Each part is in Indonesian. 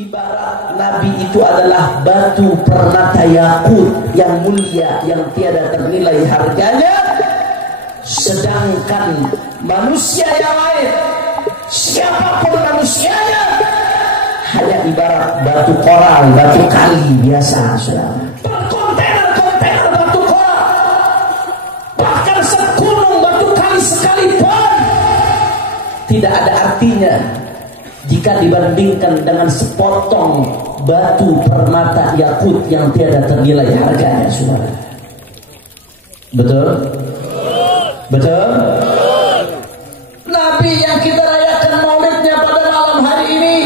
Ibarat Nabi itu adalah batu permata yakut yang mulia, yang tiada ternilai harganya. Sedangkan manusia yang lain, siapapun manusianya, hanya ibarat batu koral, batu kali biasa, saudara. Berkontainer-kontainer batu koral, bahkan segunung batu kali sekalipun tidak ada artinya jika dibandingkan dengan sepotong batu permata yakut yang tiada ternilai harganya, saudara. Betul? Betul? Nabi yang kita rayakan maulidnya pada malam hari ini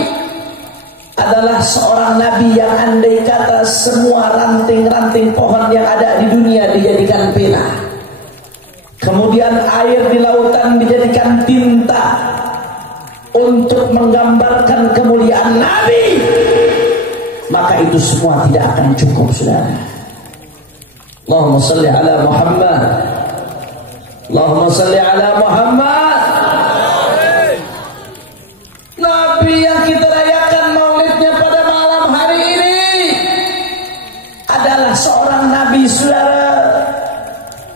adalah seorang nabi yang andai kata semua ranting-ranting pohon yang ada di dunia dijadikan pena, kemudian air di lautan dijadikan tinta untuk menggambarkan kemuliaan Nabi, maka itu semua tidak akan cukup, saudara. Allahumma salli ala Muhammad, Allahumma salli ala Muhammad. Nabi yang kita rayakan maulidnya pada malam hari ini adalah seorang nabi, saudara,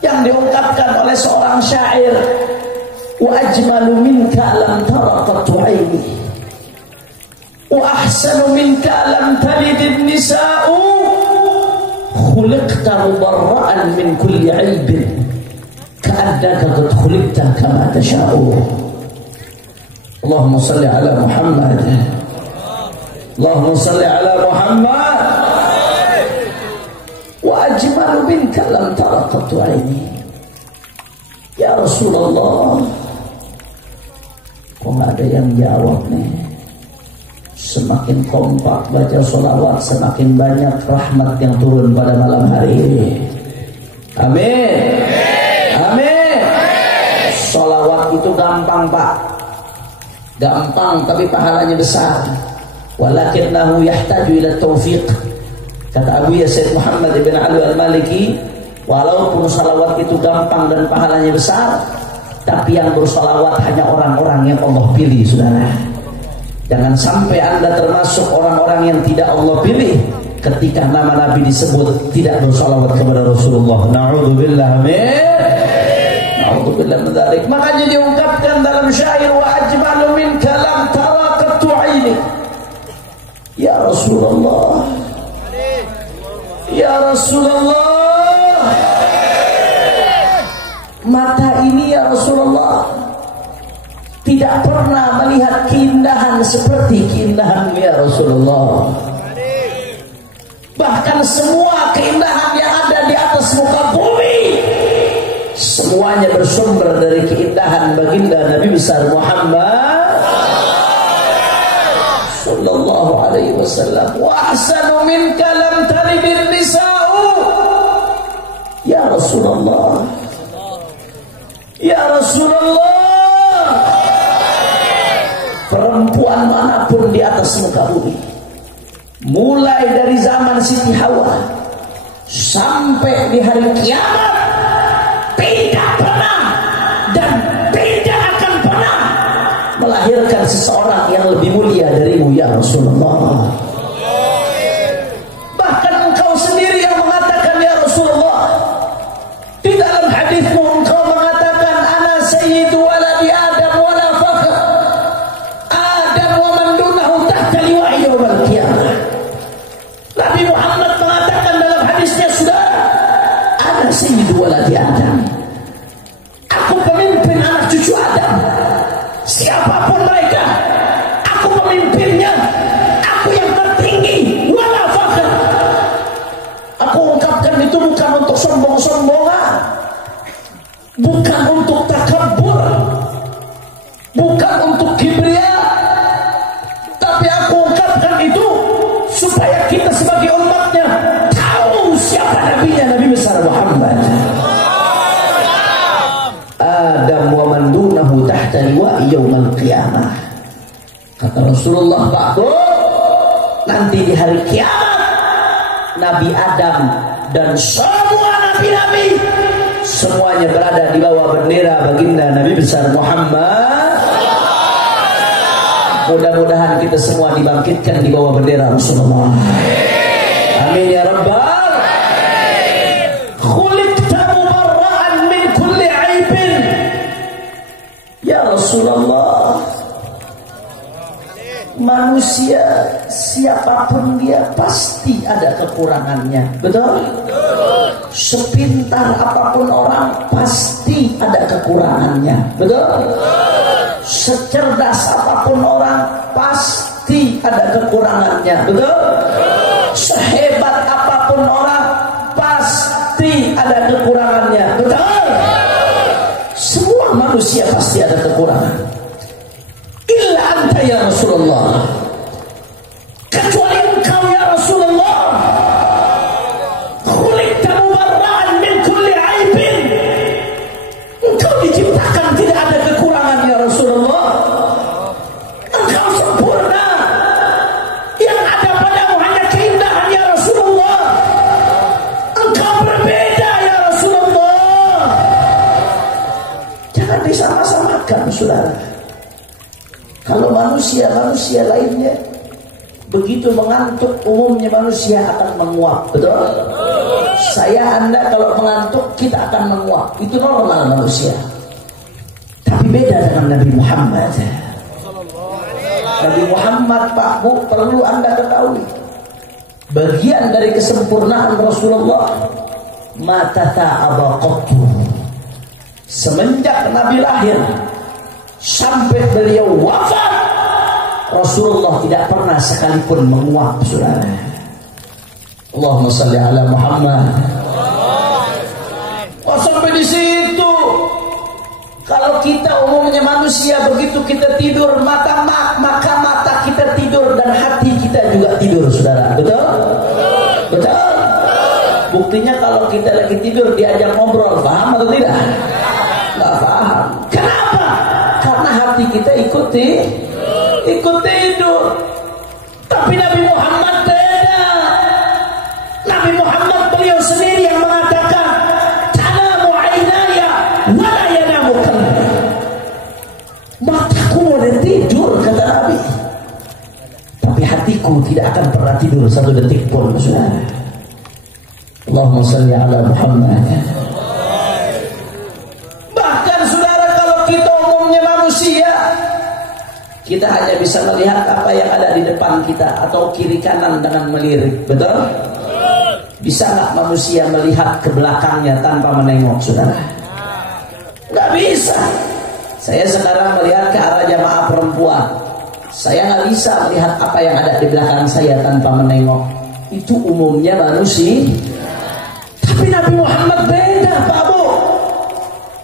yang diungkapkan oleh seorang syair, wa ajmalu minka lam tara qattu aini wa ahsanu minka lam talid an-nisa'u khuliqta mubarra'an min kulli 'aibin ka'annaka qad khuliqta kama tasha'u. Allahumma salli ala Muhammad, Allahumma salli ala Muhammad. Wa ajmalu minka lam tara qattu aini. Ya Rasulullah, kok nggak ada yang jawab nih? Semakin kompak baca sholawat, semakin banyak rahmat yang turun pada malam hari ini. Amin. Amin. Sholawat itu gampang, Pak. Gampang, tapi pahalanya besar. Walakinnahu yahtaju ila taufiq. Kata Abu Yazid Muhammad ibn Ali al-Maliki, walaupun salawat itu gampang dan pahalanya besar, tapi yang bersalawat hanya orang-orang yang Allah pilih, saudara. Jangan sampai Anda termasuk orang-orang yang tidak Allah pilih ketika nama Nabi disebut tidak bersalawat kepada Rasulullah. Na'udzubillah min na'udzubillah min dzalik. Makanya diungkapkan dalam syair, wa ajmalu minka lam tara qattu aini. Ya Rasulullah, ya Rasulullah, mata ini ya Rasulullah tidak pernah melihat keindahan seperti keindahan ya Rasulullah. Bahkan semua keindahan yang ada di atas muka bumi semuanya bersumber dari keindahan baginda Nabi besar Muhammad sallallahu alaihi wasallam. Wa ahsanu minka lam talidin nisa'u. Ya Rasulullah, ya Rasulullah, perempuan manapun di atas muka bumi, mulai dari zaman Siti Hawa sampai di hari kiamat, tidak pernah dan tidak akan pernah melahirkan seseorang yang lebih mulia darimu ya Rasulullah. Bahkan engkau sendiri yang mengatakan ya Rasulullah, di dalam hadismu engkau mengatakan ana sayyidu waladi Adam wala fakhr. Adam wa man dunahu tahta liwa'i yaumil qiyamah. Nabi Muhammad mengatakan dalam hadisnya, sudah, ana sayyidu waladi Adam. Aku pemimpin anak cucu Adam. Siapapun mereka, aku pemimpinnya. Aku yang tertinggi, wala fakhr. Aku ungkapkan itu bukan untuk sombong-sombongan, bukan untuk takabur, bukan untuk kibria, tapi aku ungkapkan itu supaya kita sebagai umatnya tahu siapa nabinya, Nabi besar Muhammad. Adam wa man dunahu tahta liwa'i yaumil qiyamah. Kata Rasulullah, Pak, nanti di hari kiamat Nabi Adam dan semua nabi-nabi semuanya berada di bawah bendera baginda Nabi besar Muhammad. Mudah-mudahan kita semua dibangkitkan di bawah bendera Rasulullah. Amin ya rabbal. Khuliqta mubarra'an min kulli aibin. Ya Rasulullah, manusia siapapun dia pasti ada kekurangannya. Betul? Sepintar apapun orang pasti ada kekurangannya. Betul? Secerdas apapun orang pasti ada kekurangannya. Betul? Sehebat apapun orang pasti ada kekurangannya. Betul? Semua manusia pasti ada kekurangan. Illa anta ya Rasulullah, kecuali engkau ya Rasulullah. Khuliqta mubarra'an min kulli aibin. Engkau diciptakan tidak ada kekurangan ya Rasulullah. Engkau sempurna. Yang ada padamu hanya keindahan ya Rasulullah. Engkau berbeda ya Rasulullah. Jangan disama-samakan saudara. Kalau manusia lainnya begitu mengantuk, umumnya manusia akan menguap. Betul? Saya, Anda kalau mengantuk kita akan menguap. Itu normal manusia. Tapi beda dengan Nabi Muhammad. Nabi Muhammad, Pak Bu, perlu Anda ketahui, bagian dari kesempurnaan Rasulullah, mata ta'abaqatu. Semenjak Nabi lahir sampai beliau wafat, Rasulullah tidak pernah sekalipun menguap, saudara. Allahumma salli ala Muhammad. Oh, sampai di situ. Kalau kita umumnya manusia begitu kita tidur, maka mata kita tidur dan hati kita juga tidur, saudara. Betul? Betul? Buktinya kalau kita lagi tidur diajak ngobrol, paham atau tidak? Nggak paham. Kenapa? Karena hati kita ikut tidur. Tapi Nabi Muhammad beda. Nabi Muhammad beliau sendiri yang mengatakan, tanamu ainaya wa la yanamu qalbi. Mataku boleh tidur, kata Nabi, tapi hatiku tidak akan pernah tidur satu detik pun, saudara. Allahumma salli ala Muhammad. Kita hanya bisa melihat apa yang ada di depan kita atau kiri kanan dengan melirik. Betul? Bisa nggak manusia melihat ke belakangnya tanpa menengok, saudara? Nggak bisa. Saya sekarang melihat ke arah jamaah perempuan. Saya nggak bisa melihat apa yang ada di belakang saya tanpa menengok. Itu umumnya manusia. Tapi Nabi Muhammad beda, Pak Bu.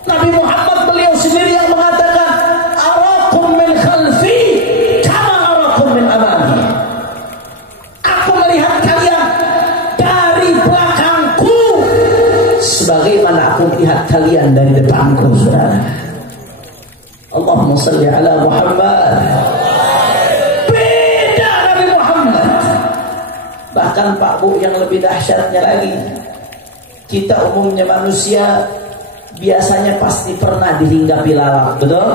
Nabi Muhammad beliau sendiri yang mengatakan, arakum min khalfi kama arakum min amami. Aku melihat kalian dari belakangku sebagaimana aku melihat kalian dari depanku, saudara. Allahumma salli ala Muhammad. Beda Nabi Muhammad. Bahkan Pak Bu, yang lebih dahsyatnya lagi, kita umumnya manusia biasanya pasti pernah dihinggapi lalat, betul?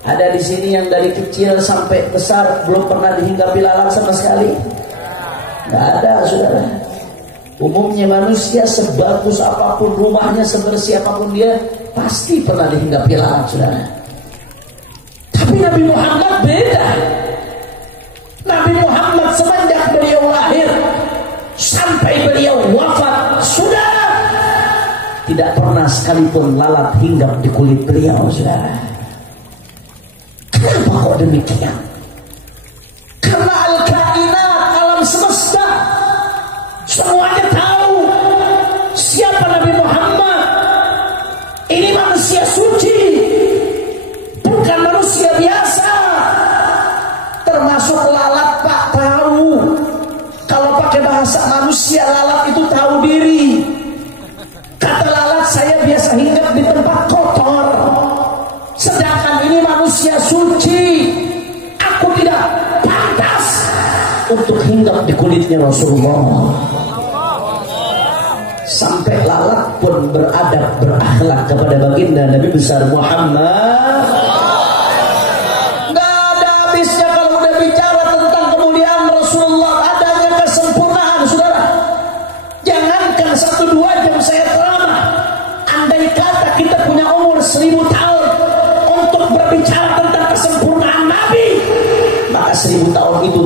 Ada di sini yang dari kecil sampai besar belum pernah dihinggapi lalat sama sekali? Nggak ada, saudara. Umumnya manusia sebagus apapun rumahnya, sebersih apapun dia, pasti pernah dihinggapi lalat, saudara. Tapi Nabi Muhammad beda. Nabi Muhammad semenjak beliau lahir sampai beliau wafat, sudah tidak pernah sekalipun lalat hinggap di kulit beliau, saudara. Kenapa kok demikian? Karena al-kainat, alam semesta, semuanya tahu siapa Nabi Muhammad. Ini manusia suci, bukan manusia biasa. Termasuk lalat, Pak, tahu. Kalau pakai bahasa manusia, lalat itu tahu diri. Kata lalat, saya biasa hinggap di tempat kotor, sedangkan ini manusia suci. Aku tidak pantas untuk hinggap di kulitnya Rasulullah. Sampai lalat pun beradab, berakhlak kepada baginda Nabi besar Muhammad. Gak ada habis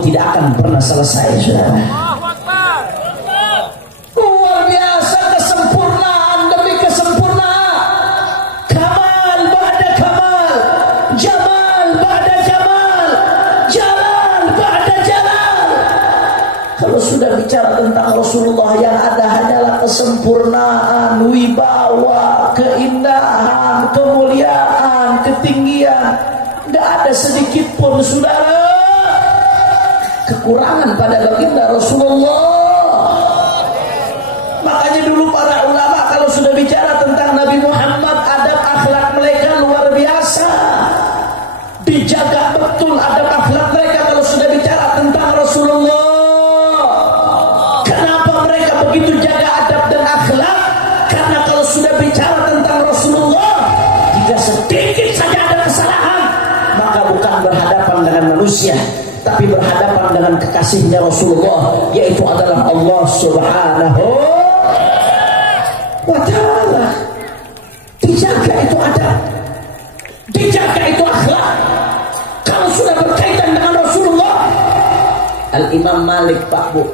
tidak akan pernah selesai, saudara. Luar biasa kesempurnaan demi kesempurnaan. Kamal ba'da kamal, jamal ba'da jamal, jalal ba'da jalal. Kalau sudah bicara tentang Rasulullah, yang ada hanyalah kesempurnaan, wibawa, keindahan, kemuliaan, ketinggian. Tidak ada sedikit pun, saudara, kekurangan pada baginda Rasulullah. Makanya dulu para ulama kalau sudah bicara tentang Nabi Muhammad, adab akhlak mereka luar biasa. Dijaga betul adab akhlak mereka kalau sudah bicara tentang Rasulullah. Kenapa mereka begitu jaga adab dan akhlak? Karena kalau sudah bicara tentang Rasulullah, jika sedikit saja ada kesalahan, maka bukan berhadapan dengan manusia, tapi berhadapan dengan kekasihnya Rasulullah, yaitu adalah Allah Subhanahu wa ta'ala. Dijaga itu adab, dijaga itu akhlak. Kalau sudah berkaitan dengan Rasulullah, Al-Imam Malik, Pak Bu,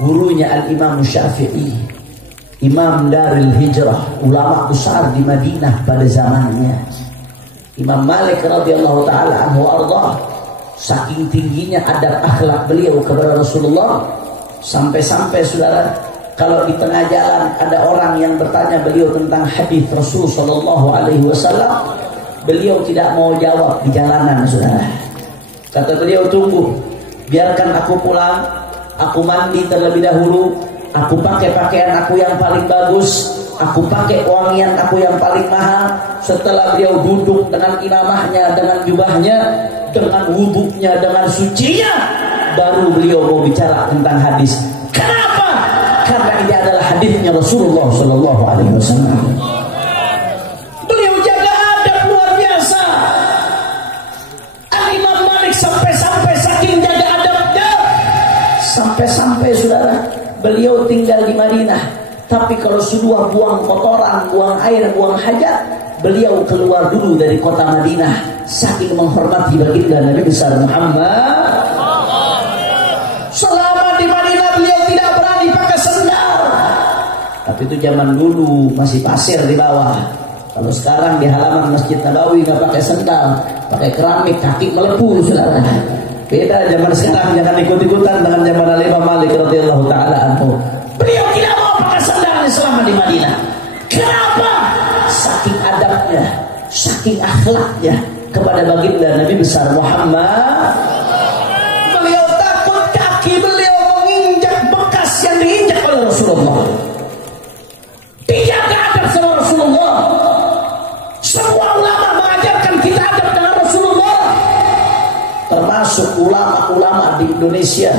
gurunya Al-Imam Syafi'i, Imam Darul Hijrah, ulama besar di Madinah pada zamannya. Imam Malik radhiyallahu taala anhu arda, saking tingginya adab akhlak beliau kepada Rasulullah, sampai-sampai saudara, kalau di tengah jalan ada orang yang bertanya beliau tentang hadis Rasul sallallahu alaihi wasallam, beliau tidak mau jawab di jalanan, saudara. Kata beliau, tunggu, biarkan aku pulang, aku mandi terlebih dahulu, aku pakai pakaian aku yang paling bagus, aku pakai wangian aku yang paling mahal. Setelah beliau duduk dengan imamahnya, dengan jubahnya, dengan wudhunya, dengan sucinya, baru beliau mau bicara tentang hadis. Kenapa? Karena ini adalah hadisnya Rasulullah Sallallahu Alaihi Wasallam. Beliau jaga adab luar biasa. Al-Imam Malik sampai-sampai saking jaga adabnya, sampai-sampai saudara, beliau tinggal di Madinah, tapi kalau sudah buang kotoran, buang air, buang hajat, beliau keluar dulu dari kota Madinah, saking menghormati baginda Nabi besar Muhammad. Selama di Madinah beliau tidak berani pakai sendal. Tapi itu zaman dulu masih pasir di bawah. Kalau sekarang di halaman Masjid Nabawi nggak pakai sendal, pakai keramik, kaki melepuh, saudara. Beda zaman sekarang, jangan ikut-ikutan dengan zaman Al-Imam Malik radhiyallahu taala anhu. Beliau tidak mau pakai sandalnya selama di Madinah. Kenapa? Saking adabnya, saking akhlaknya kepada baginda Nabi besar Muhammad. Beliau takut kaki beliau menginjak bekas yang diinjak oleh Rasulullah. Dijaga adab sama Rasulullah. Semua ulama mengajarkan kita adab dengan Rasulullah, termasuk ulama-ulama di Indonesia,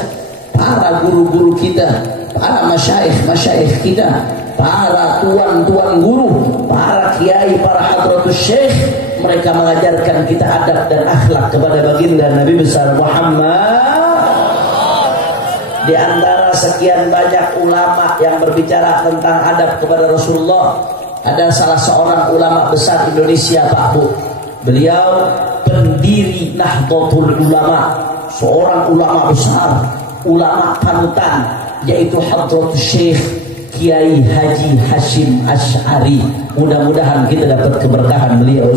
para guru-guru kita, para masyayikh kita, para tuan-tuan guru, para kiai, para hadratus syekh. Mereka mengajarkan kita adab dan akhlak kepada baginda Nabi besar Muhammad. Di antara sekian banyak ulama yang berbicara tentang adab kepada Rasulullah, ada salah seorang ulama besar Indonesia, Pak Bu. Beliau pendiri Nahdlatul Ulama, seorang ulama besar, ulama panutan, yaitu Hadratus Syekh Kiai Haji Hashim Asy'ari. Mudah-mudahan kita dapat keberkahan beliau.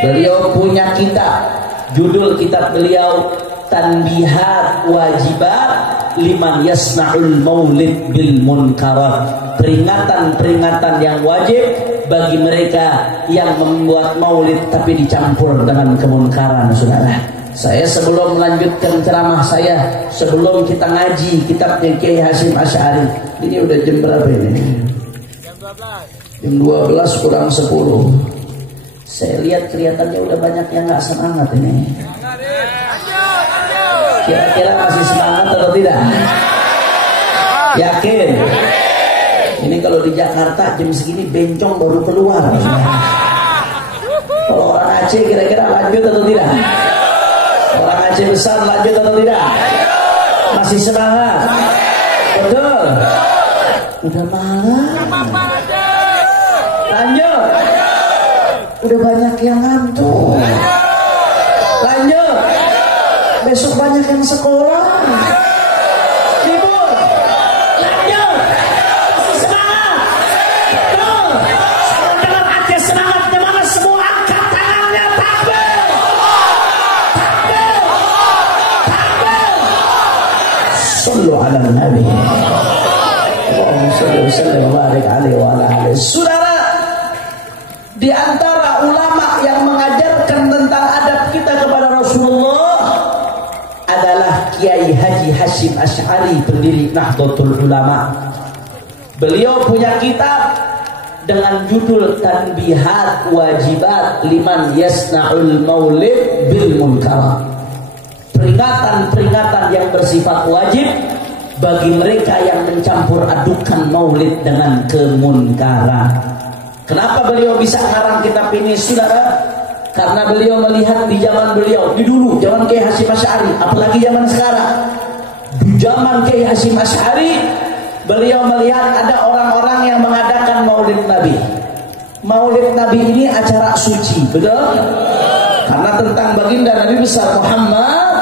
Beliau punya kitab, judul kitab beliau Tanbihat Wajibat Liman Yasna'ul Maulid Bil Munkarat. Peringatan-peringatan yang wajib bagi mereka yang membuat maulid tapi dicampur dengan kemunkaran, saudara. Saya sebelum melanjutkan ceramah saya, sebelum kita ngaji kitabnya Kiai Hashim Asy'ari, ini udah jam berapa ini? Jam 12 kurang 10. Saya lihat kelihatannya udah banyak yang gak semangat ini. Kira-kira masih semangat atau tidak? Yakin? Ini kalau di Jakarta jam segini bencong baru keluar. Kalau orang Aceh kira-kira lanjut atau tidak? Orang Aceh besar lanjut atau tidak? Masih semangat? Betul? Udah malam. Lanjut. Udah banyak yang ngantuk. Lanjut. besok banyak yang sekolah. Libur. Lanjut. Masih semangat. Betul. Saya dengar ada semangatnya mana semua angkat tangannya. Takbir. Takbir. Takbir. Sallu ala Nabi. Allahumma shalli wa sallim wa barik alaihi wa ala alihi. Saudara, di antara ulama yang mengajarkan tentang adab kita kepada Rasulullah adalah Kiai Haji Hasyim Asy'ari, pendiri Nahdlatul Ulama. Beliau punya kitab dengan judul Tanbihat Wajibat Liman Yasna'ul Maulid Bil Munkar. Peringatan-peringatan yang bersifat wajib bagi mereka yang mencampur adukan maulid dengan kemunkaran. Kenapa beliau bisa ngarang kitab ini, saudara? Karena beliau melihat di zaman beliau, di dulu zaman Kiai Hasyim Asy'ari, apalagi zaman sekarang. Di zaman Kiai Hasyim Asy'ari, beliau melihat ada orang-orang yang mengadakan Maulid Nabi. Maulid Nabi ini acara suci, betul? Karena tentang baginda Nabi besar Muhammad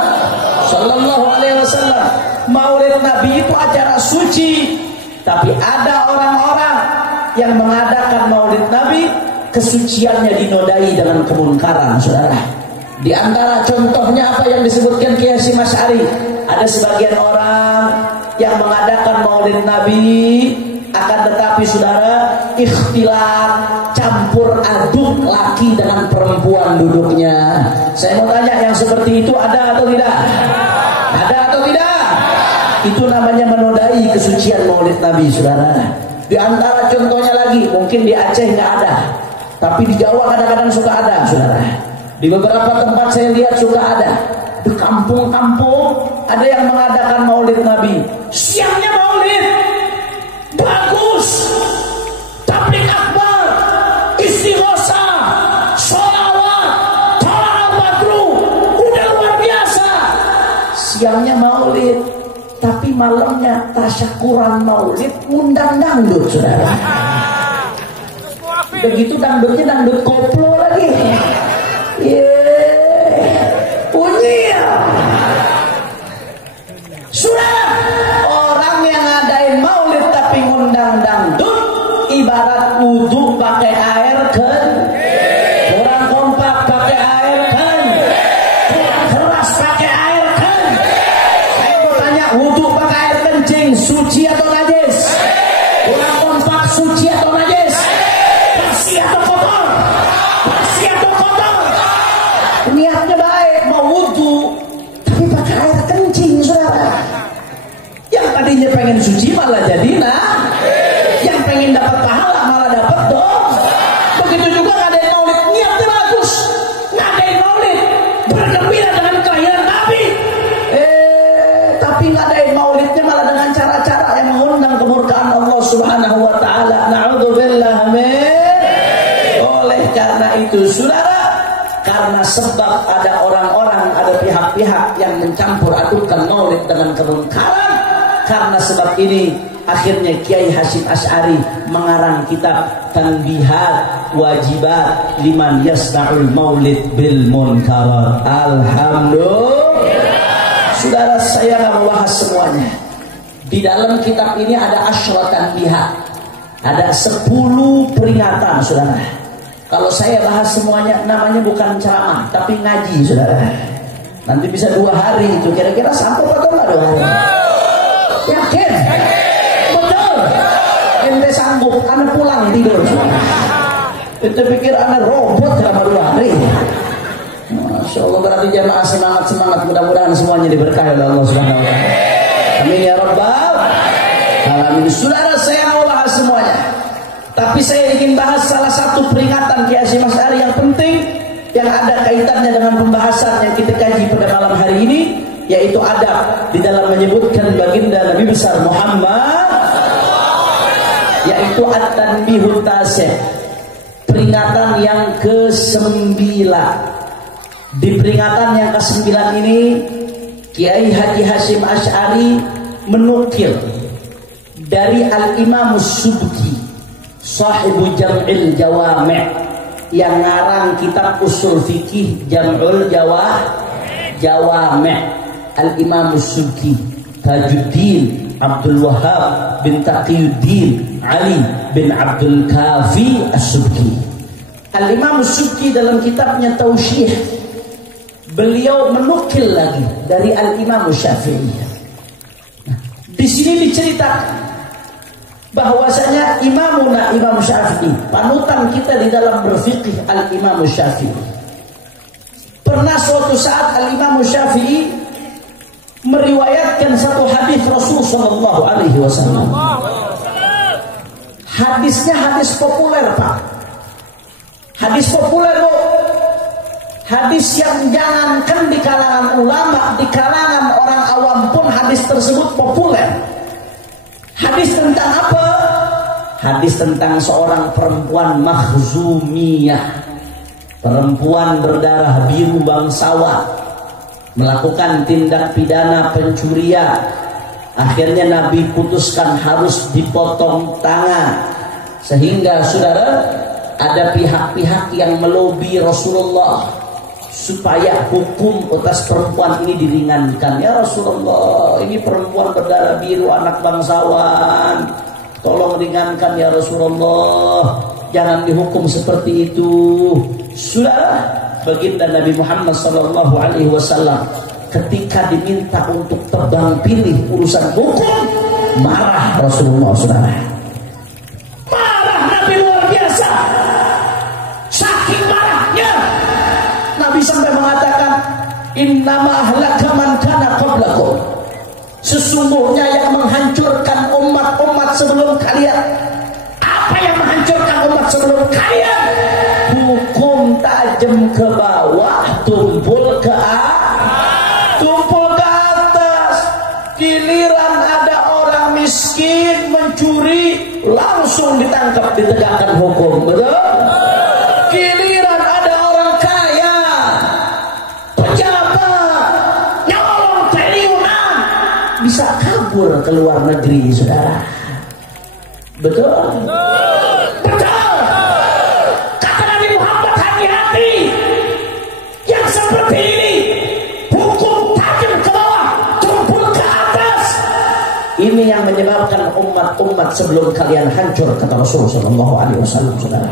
sallallahu alaihi wasallam. Maulid Nabi itu acara suci, tapi ada orang-orang yang mengadakan Maulid Nabi, kesuciannya dinodai dengan kemunkaran, saudara. Di antara contohnya apa yang disebutkan Kiai Hasyim Asy'ari, ada sebagian orang yang mengadakan Maulid Nabi, akan tetapi saudara, ikhtilat, campur aduk laki dengan perempuan duduknya. Saya mau tanya, yang seperti itu ada atau tidak? Ada atau tidak? Itu namanya menodai kesucian Maulid Nabi, saudara. Di antara contohnya lagi, mungkin di Aceh nggak ada, tapi di Jawa kadang-kadang suka ada, saudara. Di beberapa tempat saya lihat suka ada. Di kampung-kampung ada yang mengadakan Maulid Nabi. Siangnya Maulid, bagus. Tabligh akbar, istighosah, sholawat, tolak badru, udah luar biasa. Siangnya Maulid, tapi malamnya tasyakuran Maulid, undang dangdut, saudara. Begitu dangdutnya dangdut koplo lagi. Bunyi ya. Saudara, orang yang ngadain Maulid tapi ngundang dangdut, ibarat wudhu pakai air kan, kurang kompak pakai air kan, kurang keras pakai air kan. Saya mau tanya, wudhu pakai air kencing suci atau najis? Kurang kompak suci atau najis? Bersih atau kotor? Bersih atau kotor? Niatnya baik, mau wudhu tapi pakai air kencing, saudara. Yang tadinya pengen suci malah jadi yang pengen dapat pahala malah dapat dosa. Begitu juga ngadain Maulid, niatnya bagus, ngadain Maulid bergembira dengan kelahiran Nabi, tapi ngadain Maulidnya malah dengan cara-cara yang mengundang kemurkaan Allah Subhanahu wa taala. Na'udzubillah min. Oleh karena itu, saudara, karena sebab ada orang-orang, ada pihak-pihak yang mencampur adukan Maulid dengan kemungkaran, karena sebab ini akhirnya Kiai Hasyim Asy'ari mengarang kitab Tanbihat Wajibat Liman Yasna'ul Maulid Bil Munkar. Alhamdulillah. Saudara, saya nggak mau bahas semuanya. Di dalam kitab ini ada asyra tanbihat, ada 10 peringatan, saudara. Kalau saya bahas semuanya, namanya bukan ceramah, tapi ngaji, saudara. Nanti bisa 2 hari itu, kira-kira sanggup atau nggak 2 hari? Yakin? Betul? Ente sanggup, anda pulang tidur. Ente pikir anda robot selama 2 hari. Masya Allah, berarti jamaah semangat-semangat, mudah-mudahan semuanya diberkahi oleh Allah Subhanahu wa taala. Amin ya rabbal alamin. Saudara, saya mau bahas semuanya, tapi saya ingin bahas salah satu peringatan Kiai Hasyim Asy'ari yang penting, yang ada kaitannya dengan pembahasan yang kita kaji pada malam hari ini, yaitu adab di dalam menyebutkan baginda Nabi besar Muhammad, yaitu at-tanbihut tasih, peringatan yang ke-9. Di peringatan yang ke-9 ini, Kiai Haji Hasyim Asy'ari menukil dari Al-Imam Subki, sahibu Jam'il Jawami', yang ngarang kitab usul fikih Jam'ul Jawami'. Al-Imam As-Subki Tajuddin Abdul Wahab bin Taqiyuddin Ali bin Abdul Kafi As-Subki. Al-Imam As-Subki dalam kitabnya Tausyih, beliau menukil lagi dari Al-Imam Syafi'i. Nah, di sini diceritakan bahwasanya Imamuna Imam Syafi'i, panutan kita di dalam berfikih, Al-Imam Syafi'i. Pernah suatu saat Al-Imam Syafi'i meriwayatkan satu hadis Rasul sallallahu alaihi wasallam. Hadisnya hadis populer, Pak. Hadis populer, Bu. Hadis yang jangankan di kalangan ulama, di kalangan orang awam pun hadis tersebut populer. Hadis tentang apa? Hadis tentang seorang perempuan Makhzumiyah, perempuan berdarah biru bangsawan, melakukan tindak pidana pencurian. Akhirnya Nabi putuskan harus dipotong tangan. Sehingga saudara, ada pihak-pihak yang melobi Rasulullah supaya hukum atas perempuan ini diringankan. Ya Rasulullah, ini perempuan berdarah biru, anak bangsawan, tolong ringankan ya Rasulullah, jangan dihukum seperti itu. Sudah, baginda Nabi Muhammad SAW ketika diminta untuk tebang pilih urusan hukum, marah Rasulullah, saudara. Marah Nabi luar biasa. Saking marahnya Nabi sampai mengatakan, innama ahlaka man kana qablakum, sesungguhnya yang menghancurkan umat-umat sebelum kalian. Apa yang menghancurkan umat sebelum kalian? Hukum tajam ke bawah, tumpul ke atas. Giliran ada orang miskin mencuri, langsung ditangkap, ditegakkan hukum. Betul? Giliran ada orang kaya, pejabat, nyolong triliunan, bisa kabur ke luar negeri, saudara. Betul? Betul. Kata Nabi Muhammad, hati-hati. Yang seperti ini, hukum tajam ke bawah, tumpul ke atas. Ini yang menyebabkan umat-umat sebelum kalian hancur, kata Rasulullah SAW, saudara.